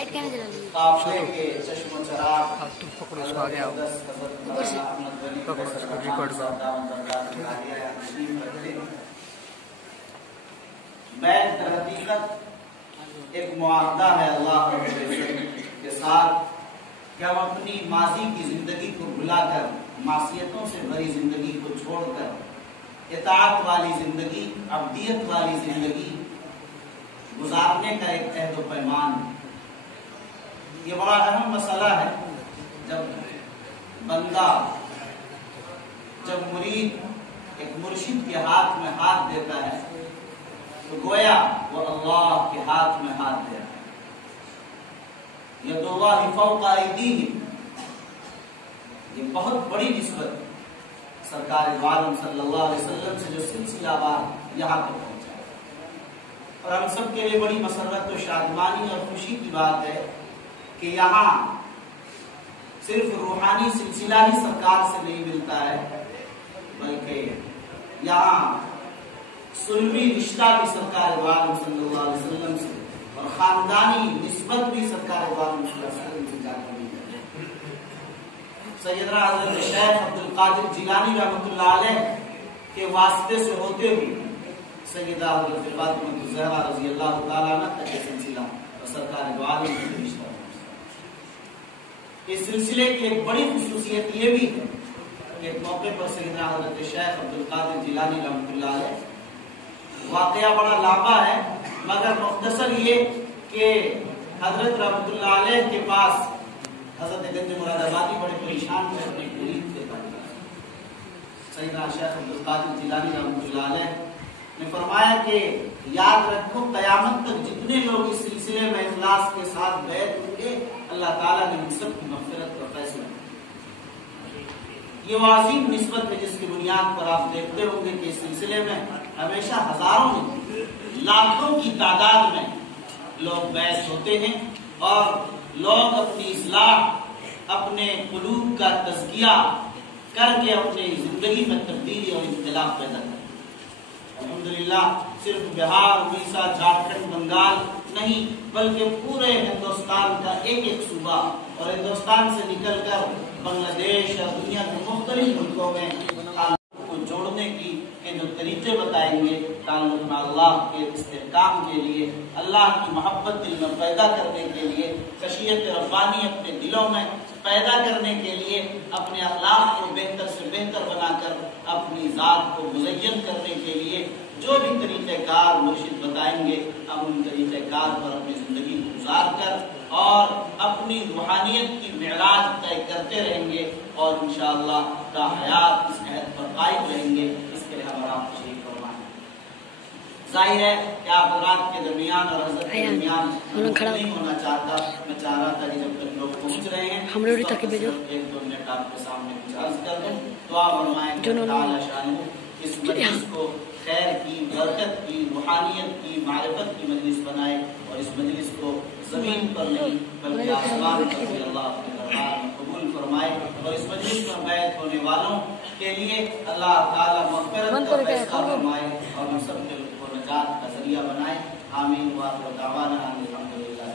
Light कहने जला ली काफले के चश्म चराग तुम पकड़ो उसको आगे आओ ऊपर से पकड़ो उसको रिकॉर्ड करो बैत दर हकीकत एक मुआहदा है अल्लाह के साथ कि हम अपनी माजी की जिंदगी को भुलाकर मासियतों से भरी जिंदगी को छोड़कर इताअत वाली जिंदगी, अब्दियत वाली जिंदगी गुजारने का एक अहद व पैमान। ये बड़ा अहम मसला है। जब बंदा, जब मुरीद एक मुर्शिद के हाथ में हाथ देता है तो गोया वो अल्लाह के हाथ में हाथ दे रहा है। यदुल्लाहि फौका अयदीहिम, ये बहुत बड़ी निस्बत सरकार आलम सल्लल्लाहु अलैहि वसल्लम से जो सिलसिलावार यहाँ तक पहुंचा है। और हम सब के लिए बड़ी मसरत और शादमानी और खुशी की बात है कि यहाँ सिर्फ रूहानी सिलसिला ही सरकार से नहीं मिलता है, बल्कि यहाँ सुलमी रिश्ता भी सरकार आलम सल्लल्लाहु अलैहि वसल्लम से और खानदानी निस्बत भी सरकार आलम सल्लल्लाहु अलैहि वसल्लम से जाती है। सैयदना हज़रत शेख अब्दुल कादिर जिलानी रहमतुल्लाह अलैह के वास्ते से होते हुए सैयदा हज़रत फातिमा ज़हरा रज़ी अल्लाह तआला अन्हा तक सिलसिला और सरकार आलम से रिश्ता। इस सिलसिले की एक बड़ी खुसूसियत ये भी है कि एक मौके पर सैयदना हज़रत शेख अब्दुल कादिर जिलानी रहमतुल्लाह अलैह, वाक़या बड़ा लंबा है मगर मुख्तसर ये कि हज़रत रहमतुल्लाह अलैह के पास हज़रत गंज मुरादाबादी बड़े परेशान थे अपने मुरीद के बारे में। सैयदना शेख अब्दुल कादिर जिलानी रहमतुल्लाह अलैह ने फरमाया कि याद रखो क़यामत तक जितने लोग इस सिलसिले में इखलास के साथ बैत होंगे अल्लाह ताला ने उन सब की मग़फ़िरत का फैसला किया। ये वाज़ीम निस्बत है जिसकी बुनियाद पर आप देखते होंगे कि इस सिलसिले में हमेशा हजारों में लाखों की तादाद में लोग बैत होते हैं और लोग अपनी इस्लाह, अपने कुलूब का तज़किया करके अपनी जिंदगी में तब्दीली और इख्तिलाफ पैदा करते हैं। अल्हम्दुलिल्लाह सिर्फ बिहार, उड़ीसा, झारखंड, बंगाल नहीं बल्कि पूरे हिंदुस्तान का एक एक सूबा और हिंदुस्तान से निकलकर बांग्लादेश और दुनिया के मुख्तलिफ मुल्कों में को जोड़ने की के जो तरीके बताएंगे ताल्लुक़ में अल्लाह के इस्तेहकाम के लिए, अल्लाह की मोहब्बत दिल में पैदा करने के लिए, खशियत रब्बानी अपने दिलों में पैदा करने के लिए, अपने अखलाक को बेहतर से बेहतर बनाकर अपनी ज़ात को मुज़य्यन करने के लिए जो भी तरीक़ेकार मुर्शिद बताएंगे हम उन तरीक़ेकार पर अपनी ज़िंदगी गुजार कर और अपनी रूहानियत की मेराज तय करते रहेंगे और इंशाअल्लाह ता हयात इस अहद पर कायम रहेंगे। इसके लिए हमारा तशरीफ फरमा है। जाहिर है कि आप रात के दरमियान और हज़रत के दरमियान नहीं होना चाहता। मैं चाह रहा था कि जब तक लोग पहुँच रहे हैं हम लोग तक भेजो 1-2 मिनट आपके सामने कुछ अर्ज़ कर दूं। दुआ फरमाएं इस मजलिस को खैर की, बरकत की, रूहानियत की, मारिफत की मजलिस बनाए और इस मजलिस को जमीन पर नहीं बल्कि आसमान पर भी अल्लाह अपने दरबार में कबूल फरमाए और इस मजलिस में बैत होने वालों के लिए अल्लाह ताला मग़फ़िरत का फैसला फरमाए और हम सब को नजात का जरिया बनाए। आमीन व आखिर दावाना अल्हम्दुलिल्लाह।